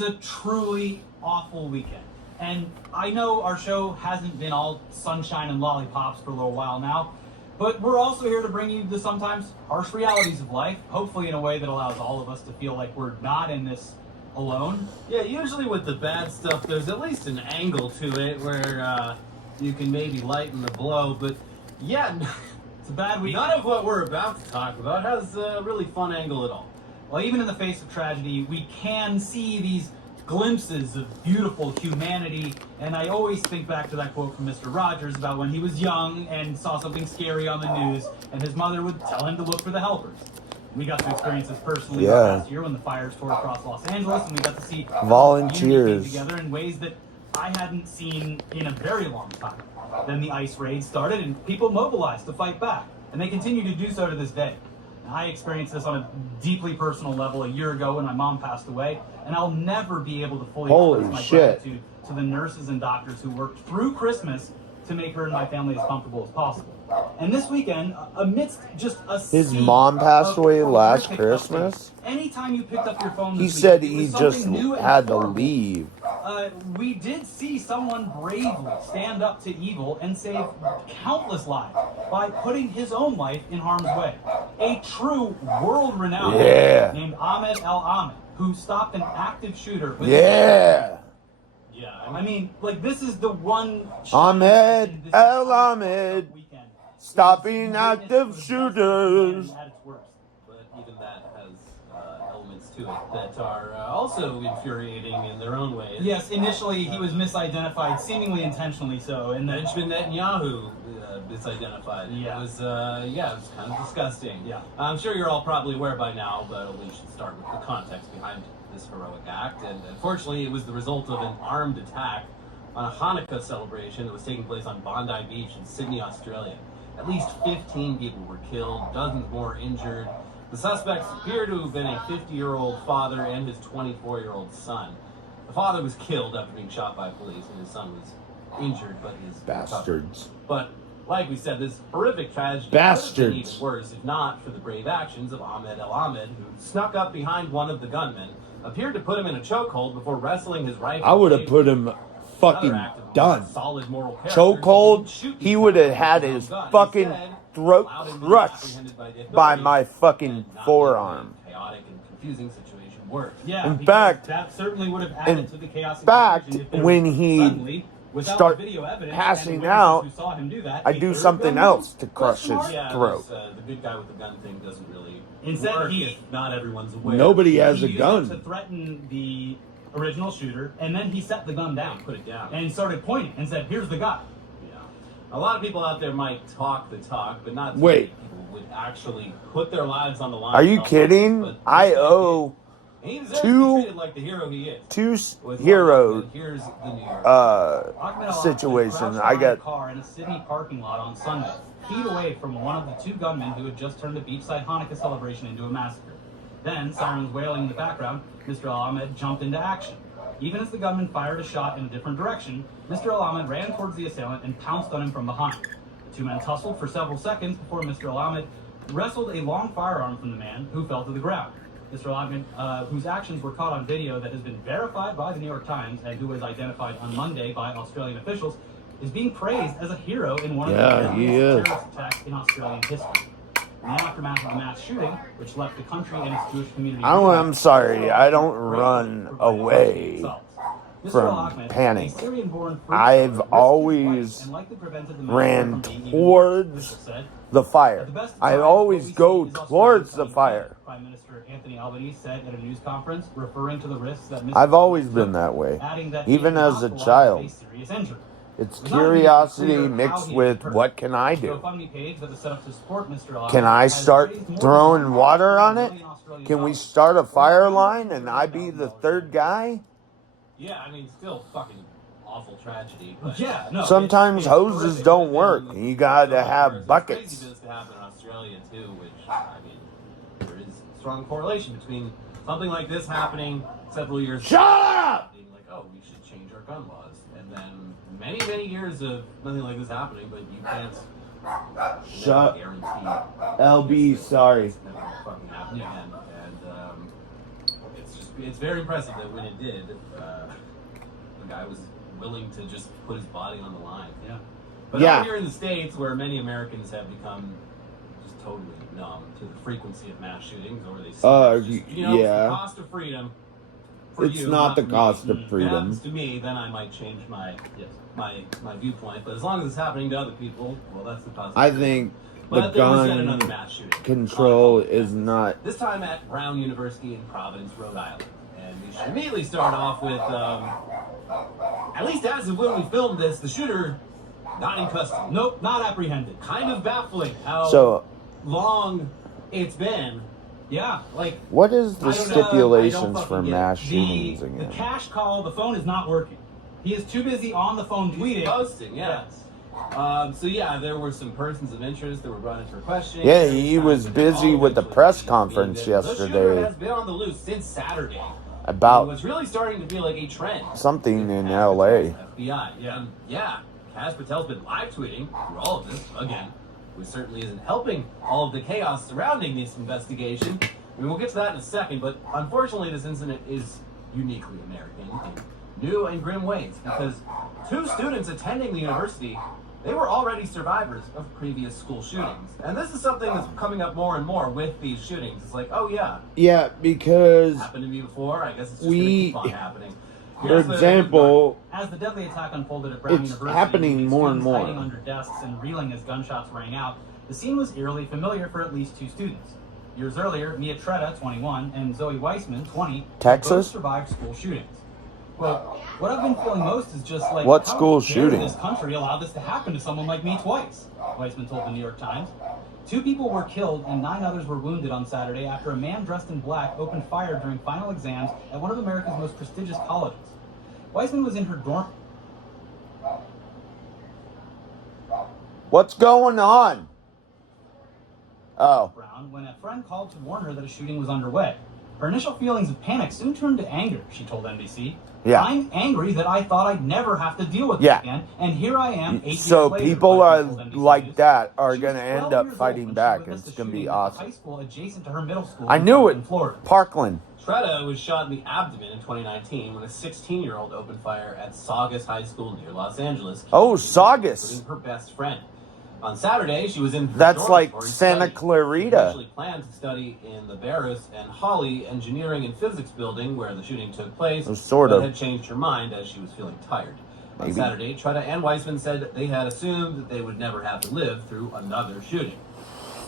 a truly awful weekend. And I know our show hasn't been all sunshine and lollipops for a little while now, but we're also here to bring you the sometimes harsh realities of life, hopefully in a way that allows all of us to feel like we're not in this alone. Yeah, usually with the bad stuff, there's at least an angle to it where you can maybe lighten the blow, but yeah, It's a bad weekend. none of what we're about to talk about has a really fun angle at all. Well, even in the face of tragedy, we can see these glimpses of beautiful humanity. And I always think back to that quote from Mr. Rogers about when he was young and saw something scary on the news, and his mother would tell him to look for the helpers. We got to experience this personally last year when the fires tore across Los Angeles, and we got to see volunteers came together in ways that I hadn't seen in a very long time. Then the ICE raid started, and people mobilized to fight back, and they continue to do so to this day. I experienced this on a deeply personal level a year ago when my mom passed away, and I'll never be able to fully express my gratitude to the nurses and doctors who worked through Christmas to make her and my family as comfortable as possible. And this weekend, amidst just a His mom passed away last Christmas. Anytime you picked up your phone, He said he just had to leave. We did see someone bravely stand up to evil and save countless lives by putting his own life in harm's way. A true world-renowned named Ahmed El-Ahmed, who stopped an active shooter with I mean, like, this is the one... Ahmed El-Ahmed, stopping active shooters. But even that has elements to it that are also infuriating in their own ways. Yes, initially he was misidentified, seemingly intentionally so, and then Benjamin Netanyahu misidentified. Yeah. It was kind of disgusting. Yeah. I'm sure you're all probably aware by now, but we should start with the context behind this heroic act. And unfortunately, it was the result of an armed attack on a Hanukkah celebration that was taking place on Bondi Beach in Sydney, Australia. At least 15 people were killed, dozens more injured. The suspects appear to have been a 50-year-old father and his 24-year-old son. The father was killed after being shot by police, and his son was injured, but is Bastards. But like we said, this horrific tragedy Bastards. could have been even worse if not for the brave actions of Ahmed El-Ahmed, who snuck up behind one of the gunmen, appeared to put him in a chokehold before wrestling his rifle. I would have put him fucking done. Chokehold, he would have had his fucking throat crushed by my fucking forearm. Chaotic and confusing situation worse. yeah, In because fact- that certainly would have added to the chaos. In fact, when he start passing out, who saw him do that, I do something else to crush his Yeah, throat. the good guy with the gun thing doesn't really Instead, work he- if not everyone's aware. Nobody has a He used it to gun. threaten the original shooter, and then he set the gun down, Put it down. and started pointing and said, "Here's the guy." Yeah. A lot of people out there might talk the talk, but not too Wait. many people would actually put their lives on the line. Are you kidding? But I owe and he deserves to two- be treated like the hero he is. two With hero one, here's the New York. Ahmed El-Ahmed situation. crouched I behind got a car in a Sydney parking lot on Sunday, feet away from one of the two gunmen who had just turned a beachside Hanukkah celebration into a massacre. Then, sirens wailing in the background, Mr. El-Ahmed jumped into action. Even as the gunman fired a shot in a different direction, Mr. El-Ahmed ran towards the assailant and pounced on him from behind. The two men tussled for several seconds before Mr. El-Ahmed wrestled a long firearm from the man, who fell to the ground. Mr. El-Ahmed, whose actions were caught on video that has been verified by the New York Times and who was identified on Monday by Australian officials, is being praised as a hero in one of the deadliest terrorist attacks in Australian history. In the aftermath of the mass shooting, which left the country and its Jewish community... I'm sorry, I don't run away Mr. from El-Ahmed, panic. a Syrian-born I've risked his always life and likely prevented the ran massacre from being towards officials said. the fire. At the best of I times, always what we go see is towards Australia's the fire. Prime Minister Anthony Albanese said at a news conference, referring to the risks that Mr. I've always took, been that way, adding that even he was as a hospitalized child. and faced serious injury. It's It was not even curiosity clear how mixed he with hurt. what can I The do? GoFundMe page that was set up to support Mr. El-Ahmed Can I has start raised more throwing than water on it? $1 million Australian Can we dollars. start a fire line and I be the third guy? Yeah, I mean, still fucking awful tragedy. But Yeah, no. Sometimes it's hoses horrific. don't work. You gotta have It's buckets. crazy for this to happen in Australia too, which I mean, there is a strong correlation between something like this happening several years. Shut up! Being like, oh, we should change our gun laws, and then many years of nothing like this happening, but you can't Shut- guarantee. LB, sorry. It's never gonna fucking happen again, and it's just it's very impressive that when it did, the guy was willing to just put his body on the line. Yeah. But out here in the States, where many Americans have become just totally numb to the frequency of mass shootings, or they see it's just, it's the cost of freedom. It's not the cost of freedom. If it happens to me, then I might change my viewpoint. But as long as it's happening to other people, well, that's the possibility. I think but the gun control is not. This time at Brown University in Providence, Rhode Island. And we should immediately start off with, at least as of when we filmed this, the shooter not in custody. Nope, not apprehended. Kind of baffling how long it's been. Yeah, like... What is the stipulations for mass shootings again? The cash call, the phone is not working. He is too busy on the phone tweeting. Posting, yes. There were some persons of interest that were brought into questioning. Yeah, he was busy with the press conference yesterday. The shooter has been on the loose since Saturday. About what's really starting to be like a trend. Something in L.A. FBI. Yeah. Kash Patel's been live tweeting through all of this, again, which certainly isn't helping all of the chaos surrounding this investigation. I mean, we'll get to that in a second, but unfortunately this incident is uniquely American in new and grim ways, because two students attending the university, they were already survivors of previous school shootings. And this is something that's coming up more and more with these shootings. It's like, oh yeah. Yeah, because... happened to me before, I guess it's just going to keep on happening. For example, as the deadly attack unfolded at Brown University, happening more and more. Hiding under desks and reeling as gunshots rang out, the scene was eerily familiar for at least two students. Years earlier, Mia Tretta, 21, and Zoe Weissman, 20, Texas, both survived school shootings. Well, what I've been feeling most is just like, what how school dare shooting? This country allowed this to happen to someone like me twice, Weissman told the New York Times. 2 people were killed and 9 others were wounded on Saturday after a man dressed in black opened fire during final exams at one of America's most prestigious colleges. Weissman was in her dorm. What's going on? Oh. Brown, when a friend called to warn her that a shooting was underway. Her initial feelings of panic soon turned to anger, she told NBC. Yeah. I'm angry that I thought I'd never have to deal with this again, and here I am 8 years so later. People are NBC like News. that are She going to was end 12 up years fighting old back. when she It's going to be witnessed the shooting at the awesome. high school adjacent to her middle school I knew it. in Florida. Parkland. Tretta was shot in the abdomen in 2019 when a 16-year-old opened fire at Saugus High School near Los Angeles. Oh, Saugus. Including her best friend. On Saturday, she was in her That's like dormitory Santa studying. Clarita. She actually planned to study in the Barris and Hawley Engineering and Physics building where the shooting took place, but had changed her mind as she was feeling tired. On Saturday, Tretta and Weissman said they had assumed that they would never have to live through another shooting.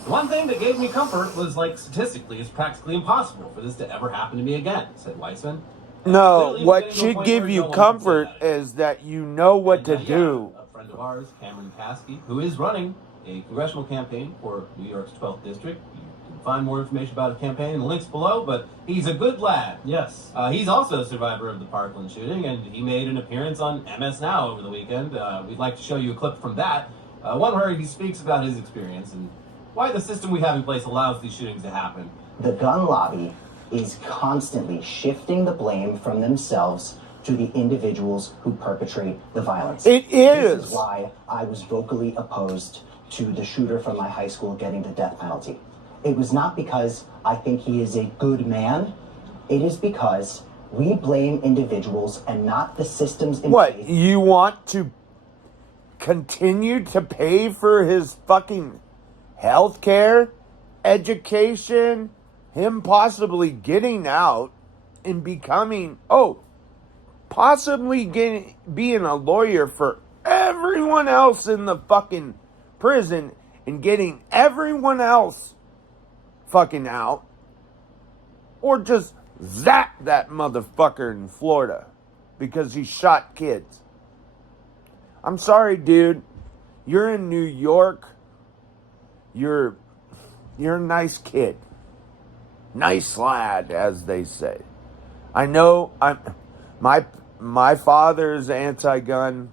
The one thing that gave me comfort was, like, statistically, it's practically impossible for this to ever happen to me again, said Weissman. No, what should give you comfort is that you know what to do. A friend of ours, Cameron Caskey, who is running a congressional campaign for New York's 12th district. You can find more information about his campaign in the links below, but he's a good lad. Yes. He's also a survivor of the Parkland shooting, and he made an appearance on MS Now over the weekend. We'd like to show you a clip from that, one where he speaks about his experience and why the system we have in place allows these shootings to happen. The gun lobby is constantly shifting the blame from themselves to the individuals who perpetrate the violence. It is. This is why I was vocally opposed to the shooter from my high school getting the death penalty. It was not because I think he is a good man. It is because we blame individuals and not the systems in place. What, you want to continue to pay for his fucking health care, education, him possibly getting out and becoming, possibly being a lawyer for everyone else in the fucking prison and getting everyone else fucking out, or just zap that motherfucker in Florida because he shot kids. I'm sorry, dude. You're in New York. You're a nice kid. Nice lad, as they say. I know my father's anti-gun.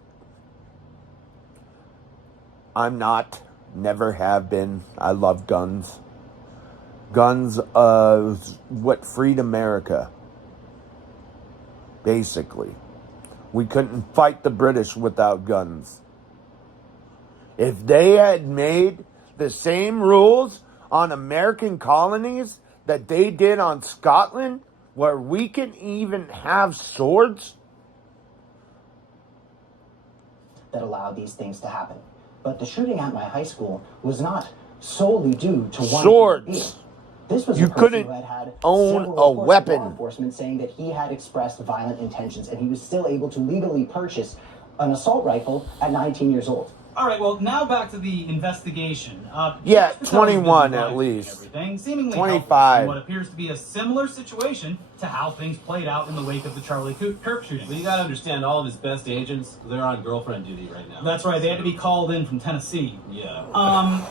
I'm not. Never have been. I love guns. Guns what freed America. Basically. We couldn't fight the British without guns. If they had made the same rules on American colonies that they did on Scotland, where we can even have swords? That allowed these things to happen. But the shooting at my high school was not solely due to one Swords. human being. This was You a person couldn't who had own several a reports to weapon. law enforcement saying that he had expressed violent intentions, and he was still able to legally purchase an assault rifle at 19 years old. All right, well, now back to the investigation. Yeah, Patel was 21 busy at monitoring least. everything, seemingly 25. helpless in what appears to be a similar situation to how things played out in the wake of the Charlie Kirk shooting. But you gotta understand, all of his best agents, they're on girlfriend duty right now. That's right, they had to be called in from Tennessee. Yeah.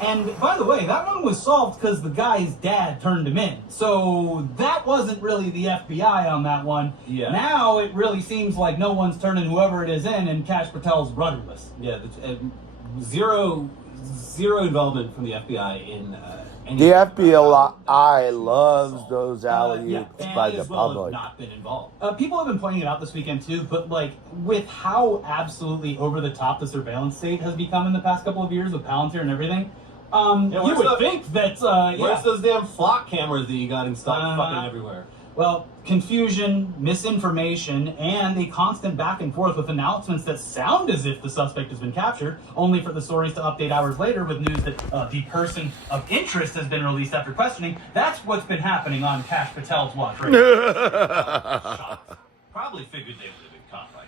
And by the way, that one was solved because the guy's dad turned him in. So that wasn't really the FBI on that one. Yeah. Now it really seems like no one's turning whoever it is in, and Cash Patel's rudderless. Yeah, zero involvement from the FBI in any. The FBI loves those yeah, alley-oops and by may the as well have public. not been involved. People have been pointing it out this weekend too, but like with how absolutely over the top the surveillance state has become in the past couple of years with Palantir and everything, you where's would the- think that Where's those damn flock cameras that you got installed fucking everywhere? Well, confusion, misinformation, and a constant back and forth with announcements that sound as if the suspect has been captured, only for the stories to update hours later with news that the person of interest has been released after questioning. That's what's been happening on Cash Patel's watch right now. Probably figured they would have been caught by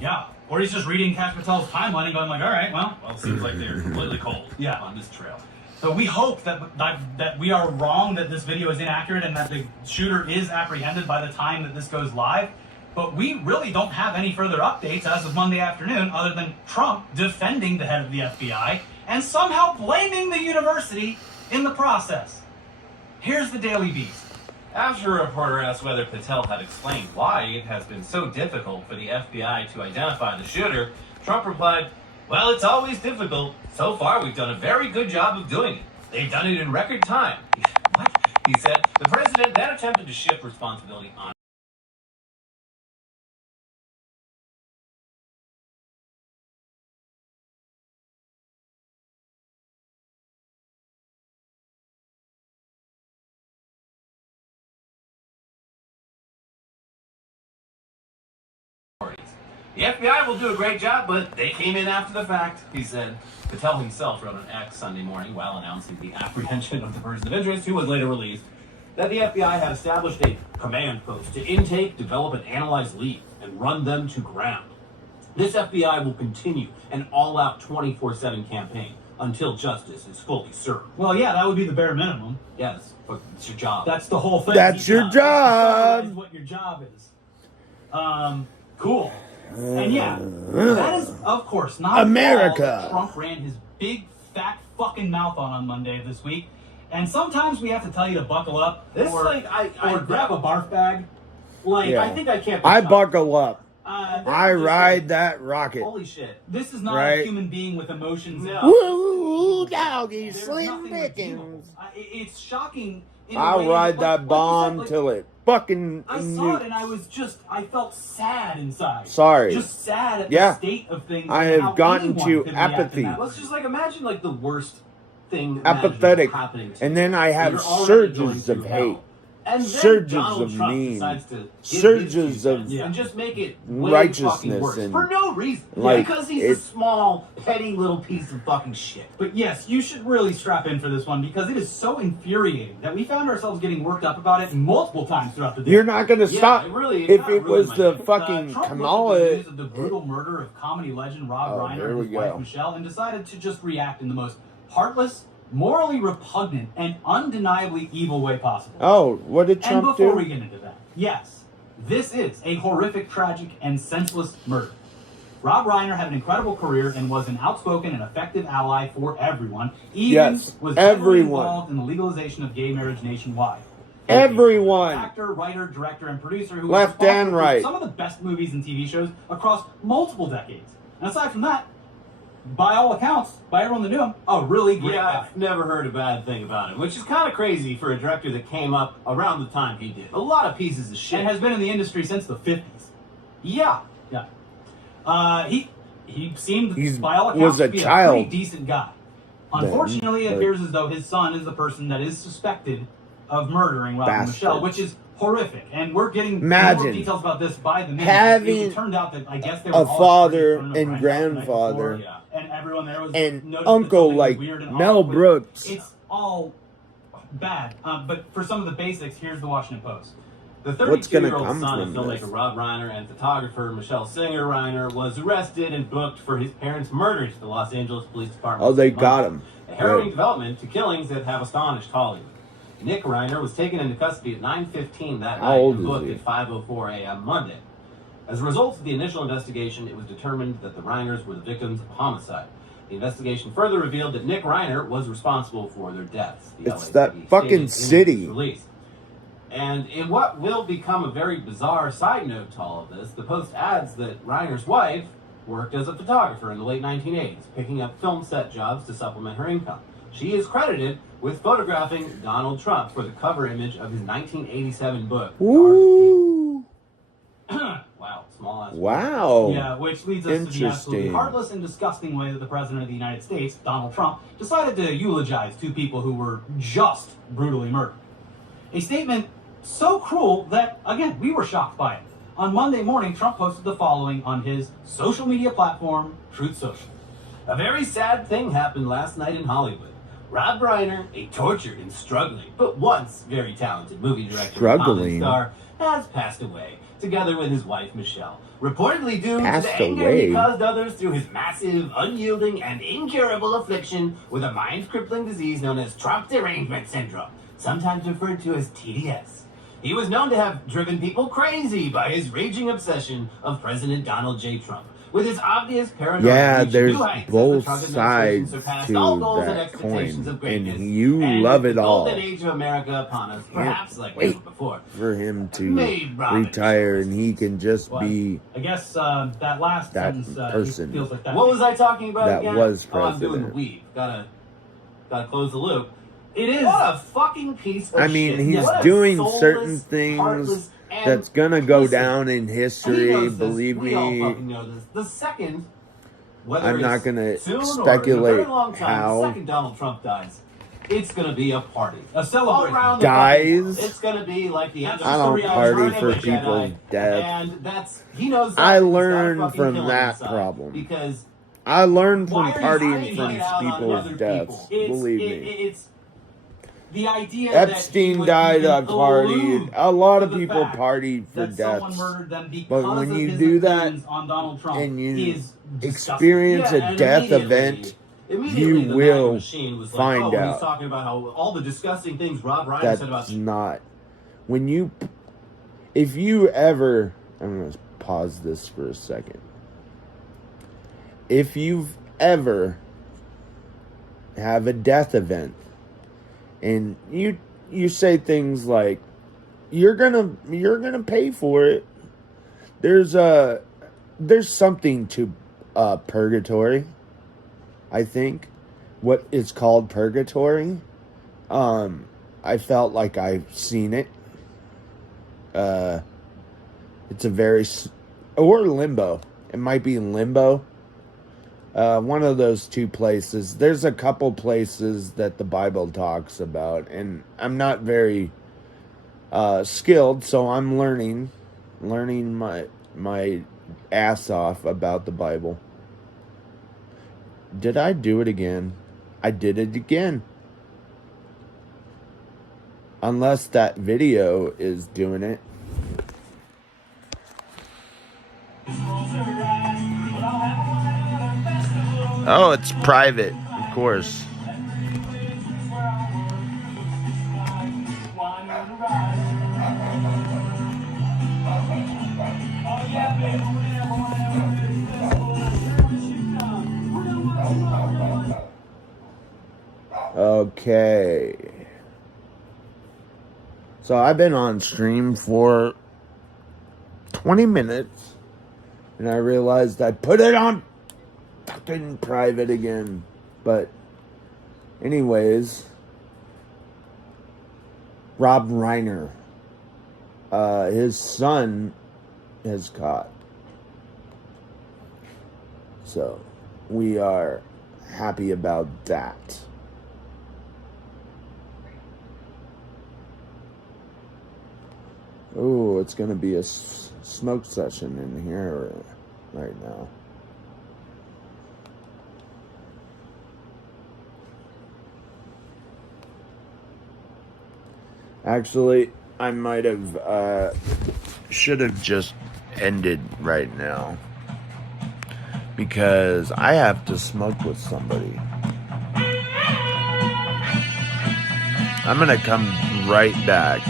now. Yeah. Or he's just reading Cash Patel's timeline and going like, all right, well, Well, it seems like they're completely cold Yeah. on this trail. so we hope that we are wrong, that this video is inaccurate, and that the shooter is apprehended by the time that this goes live. But we really don't have any further updates as of Monday afternoon, other than Trump defending the head of the FBI and somehow blaming the university in the process. Here's the Daily Beast. After a reporter asked whether Patel had explained why it has been so difficult for the FBI to identify the shooter, Trump replied, "Well, it's always difficult. So far, we've done a very good job of doing it. They've done it in record time." What? He said. The president then attempted to shift responsibility on authorities. The FBI will do a great job, but they came in after the fact, he said. Patel himself wrote on X Sunday morning while announcing the apprehension of the person of interest, who was later released, that the FBI had established a command post to intake, develop, and analyze leads and run them to ground. This FBI will continue an all-out 24/7 campaign until justice is fully served. Well, yeah, that would be the bare minimum. Yes, but it's your job. That's the whole thing. That's your job. That's what your job is. Cool. And yeah, that is, of course, not America. all that Trump ran his big, fat fucking mouth on Monday of this week. And sometimes we have to tell you to buckle up This, or, like, I grab a barf bag. Like, Yeah. I think I can't be I shocked. buckle up. that I was just ride like, that rocket. Holy shit. This is not a Right. human being with emotions. No. Woo, doggy, There's slim nothing redeemable. pickings. It's shocking. In a I'll way ride like that you bomb said, like, till it fucking. I saw it and I felt sad inside. Sorry. Just sad at Yeah. the state of things. I and have how gotten anyone to could react in apathy. that way. Let's just like imagine like the worst thing Apathetic. imaginable happening to And you. then I have You're already surges going of through hell. hate. And then Surges Donald of Trump mean. decides to give Surges his 2 of cents and just make it way righteousness fucking worse and, for no reason. like, Because he's it- a small, petty little piece of fucking shit. But yes, you should really strap in for this one because it is so infuriating that we found ourselves getting worked up about it multiple times throughout the day. You're not gonna Yeah, stop. it really- If kinda it was ruined my the day. fucking Trump Kamala. looked at the news of the brutal murder of comedy legend Rob Oh, Reiner here and we his wife go. Michelle and decided to just react in the most heartless, morally repugnant, and undeniably evil way possible. Oh, what did And Trump before do? we get into that, yes, this is a horrific, tragic, and senseless murder. Rob Reiner had an incredible career and was an outspoken and effective ally for everyone. Even Yes, was heavily everyone. involved in the legalization of gay marriage nationwide. Everyone. Actor, writer, director, and producer who was Left responsible and for right. some of the best movies and TV shows across multiple decades. And aside from that, by all accounts, by everyone that knew him, a really great Yeah, guy. I've never heard a bad thing about him, which is kind of crazy for a director that came up around the time he did. A lot of pieces of shit. And has been in the industry since the 50s. Yeah. Yeah. He seemed, He's- by all accounts, was a to be child. a pretty decent guy. Unfortunately, it but- appears as though his son is the person that is suspected of murdering Rob and Bastard. Michelle, which is horrific. And we're getting more Imagine details about this by the minute. having It turned out that I guess they were a all father asleep in front of and the grandfather grandfather before, and everyone there was and noticed that uncle something was like weird and Mel off with- Brooks. It's all bad. But for some of the basics, here's the Washington Post. The What's gonna 32-year-old come son of from filmmaker this? Rob Reiner and photographer Michelle Singer Reiner was arrested and booked for his parents' murder to the Los Angeles Police Department. Oh, they Monday. got him. A harrowing Good. development to killings that have astonished Hollywood. Nick Reiner was taken into custody at 9:15 that How night old and is booked he? at 5:04 a.m. Monday. As a result of the initial investigation, it was determined that the Reiners were the victims of homicide. The investigation further revealed that Nick Reiner was responsible for their deaths. The It's LAPD that fucking stated in its city. release. And in what will become a very bizarre side note to all of this, the Post adds that Reiner's wife worked as a photographer in the late 1980s, picking up film set jobs to supplement her income. She is credited with photographing Donald Trump for the cover image of his 1987 book. The Art of Ooh. Dealing. Wow, small ass. Wow. Yeah, which leads us to the absolutely Interesting. heartless and disgusting way that the President of the United States, Donald Trump, decided to eulogize two people who were just brutally murdered. A statement so cruel that, again, we were shocked by it. On Monday morning, Trump posted the following on his social media platform, Truth Social. A very sad thing happened last night in Hollywood. Rob Reiner, a tortured and struggling, but once very talented movie director and comedy Struggling. star, has passed away, together with his wife Michelle. Reportedly due to Passed the anger away? he caused others through his massive, unyielding, and incurable affliction with a mind-crippling disease known as Trump derangement syndrome, sometimes referred to as TDS. He was known to have driven people crazy by his raging obsession of President Donald J. Trump. With his obvious paranoia Yeah, reaching there's new heights as the both Trump administration sides surpassed to all goals and that expectations coin, of greatness. and you love with it the all. golden age of America upon us, perhaps like wait. never before. For him to Made Robin retire and he can just Well, be I guess that last that sentence person. feels like that. What was I talking about That again? was Oh, I'm doing the president. weave. Gotta close the loop. It is. What a fucking piece of I mean, shit. he's What a doing soulless, certain things heartless, and that's gonna go listen, down in and he history, knows this. believe We all me. fucking know this. The second, whether I'm not it's gonna soon or in a speculate very long time, how. the second Donald Trump dies, it's gonna be a party. A celebration. All around the Dies? fucking world. It's gonna be like the end of I don't the party Return of for the people's Jedi. death. And that's he knows. That I he's gotta learned fucking from kill him that inside. problem. Because I learned from why are you partying taking from it out on people's other deaths. people? Believe me. It's the idea that he Epstein would died even at party. allude A lot to of the people fact partied for that someone deaths. murdered them because But when of you his do that opinions on Donald Trump and you is disgusting. experience Yeah, a and death immediately- event, immediately you the MAGA will machine was find like, oh, out. he's talking about how all the disgusting things Rob Reiner said about that's not. When you, if you ever, I'm going to pause this for a second. If you've ever have a death event and you say things like, you're gonna pay for it. There's something to purgatory. I think what is called purgatory. I felt like I've seen it. It's a very or limbo. It might be limbo. One of those two places. There's a couple places that the Bible talks about, and I'm not very skilled, so I'm learning my ass off about the Bible. Did I do it again? I did it again. Unless that video is doing it. Oh, it's private, of course. Okay. So I've been on stream for 20 minutes, and I realized I put it on fucking private again. But anyways, Rob Reiner, his son has caught. So we are happy about that. Oh, it's going to be a smoke session in here right now. Actually, I might have, should have just ended right now. Because I have to smoke with somebody. I'm going to come right back.